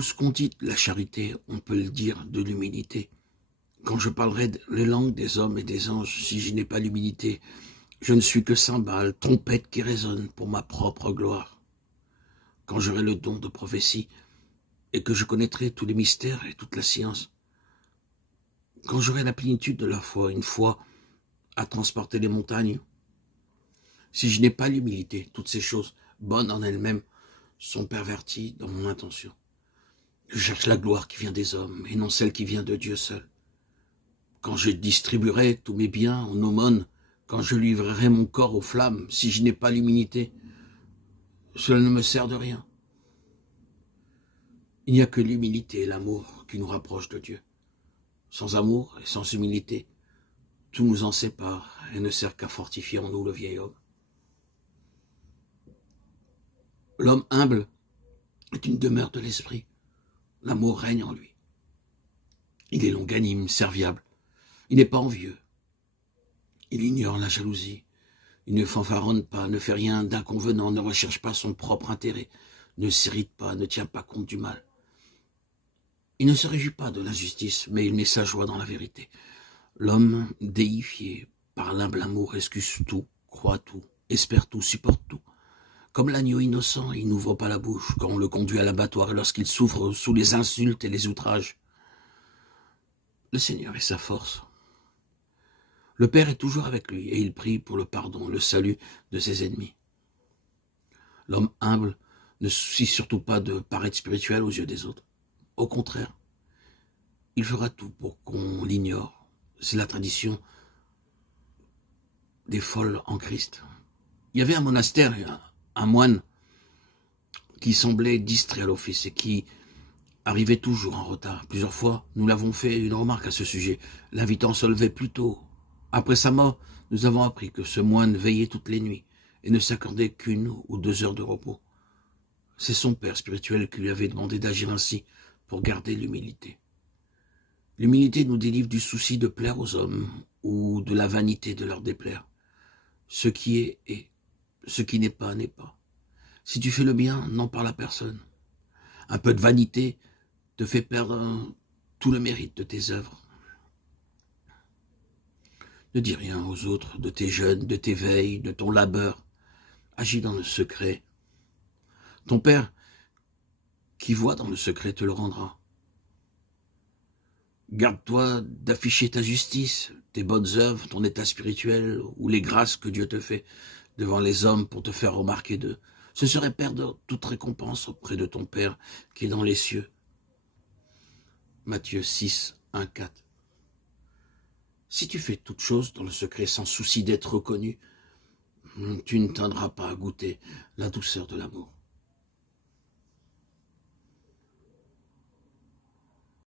Tout ce qu'on dit de la charité, on peut le dire de l'humilité. Quand je parlerai les langues des hommes et des anges, si je n'ai pas l'humilité, je ne suis que cymbale, trompette qui résonne pour ma propre gloire. Quand j'aurai le don de prophétie et que je connaîtrai tous les mystères et toute la science, quand j'aurai la plénitude de la foi, une foi à transporter les montagnes, si je n'ai pas l'humilité, toutes ces choses bonnes en elles-mêmes sont perverties dans mon intention. Je cherche la gloire qui vient des hommes et non celle qui vient de Dieu seul. Quand je distribuerai tous mes biens en aumône, quand je livrerai mon corps aux flammes, si je n'ai pas l'humilité, cela ne me sert de rien. Il n'y a que l'humilité et l'amour qui nous rapprochent de Dieu. Sans amour et sans humilité, tout nous en sépare et ne sert qu'à fortifier en nous le vieil homme. L'homme humble est une demeure de l'esprit. L'amour règne en lui. Il est longanime, serviable. Il n'est pas envieux. Il ignore la jalousie. Il ne fanfaronne pas, ne fait rien d'inconvenant, ne recherche pas son propre intérêt, ne s'irrite pas, ne tient pas compte du mal. Il ne se réjouit pas de l'injustice, mais il met sa joie dans la vérité. L'homme déifié par l'humble amour excuse tout, croit tout, espère tout, supporte tout. Comme l'agneau innocent, il n'ouvre pas la bouche quand on le conduit à l'abattoir et lorsqu'il souffre sous les insultes et les outrages. Le Seigneur est sa force. Le Père est toujours avec lui et il prie pour le pardon, le salut de ses ennemis. L'homme humble ne se soucie surtout pas de paraître spirituel aux yeux des autres. Au contraire, il fera tout pour qu'on l'ignore. C'est la tradition des folles en Christ. Il y avait un monastère, un moine qui semblait distrait à l'office et qui arrivait toujours en retard. Plusieurs fois, nous l'avons fait une remarque à ce sujet. L'invitant se levait plus tôt. Après sa mort, nous avons appris que ce moine veillait toutes les nuits et ne s'accordait qu'1 ou 2 heures de repos. C'est son père spirituel qui lui avait demandé d'agir ainsi pour garder l'humilité. L'humilité nous délivre du souci de plaire aux hommes ou de la vanité de leur déplaire. Ce qui est, ce qui n'est pas, n'est pas. Si tu fais le bien, n'en parle à personne. Un peu de vanité te fait perdre tout le mérite de tes œuvres. Ne dis rien aux autres de tes jeûnes, de tes veilles, de ton labeur. Agis dans le secret. Ton Père, qui voit dans le secret, te le rendra. Garde-toi d'afficher ta justice, tes bonnes œuvres, ton état spirituel ou les grâces que Dieu te fait devant les hommes pour te faire remarquer d'eux. Ce serait perdre toute récompense auprès de ton Père qui est dans les cieux. Matthieu 6, 1, 4. Si tu fais toutes choses dans le secret sans souci d'être reconnu, tu ne tendras pas à goûter la douceur de l'amour.